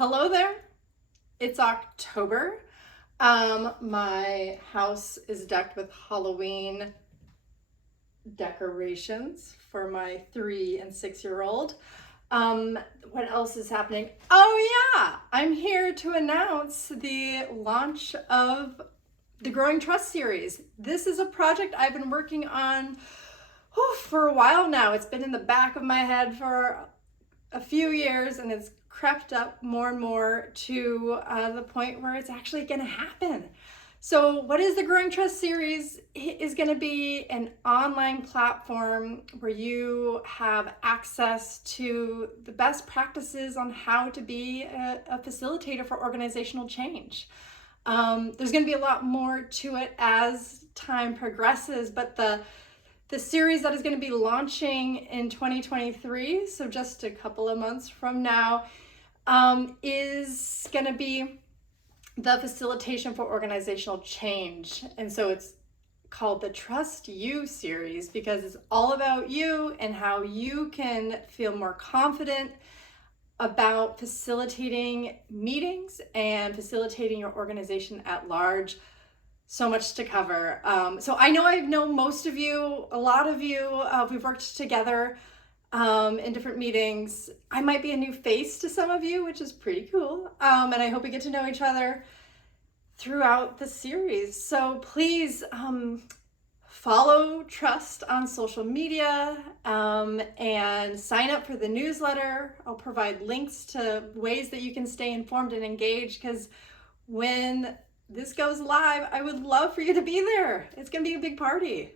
Hello there. It's October. My house is decked with Halloween decorations for my 3 and 6-year-old. What else is happening? Oh yeah, I'm here to announce the launch of the Growing Trust series. This is a project I've been working on for a while now. It's been in the back of my head for a few years, and it's crept up more and more to the point where it's actually going to happen. So what is the Growing Trust series? It is going to be an online platform where you have access to the best practices on how to be a facilitator for organizational change. There's going to be a lot more to it as time progresses, but the series that is going to be launching in 2023, so just a couple of months from now, is going to be the Facilitation for Organizational Change. And so it's called the Trust You series because it's all about you and how you can feel more confident about facilitating meetings and facilitating your organization at large. So much to cover. So I know I've known most of you, a lot of you, we've worked together in different meetings. I might be a new face to some of you, which is pretty cool. And I hope we get to know each other throughout the series. So please follow Trust on social media and sign up for the newsletter. I'll provide links to ways that you can stay informed and engaged, because when this goes live, I would love for you to be there. It's going to be a big party.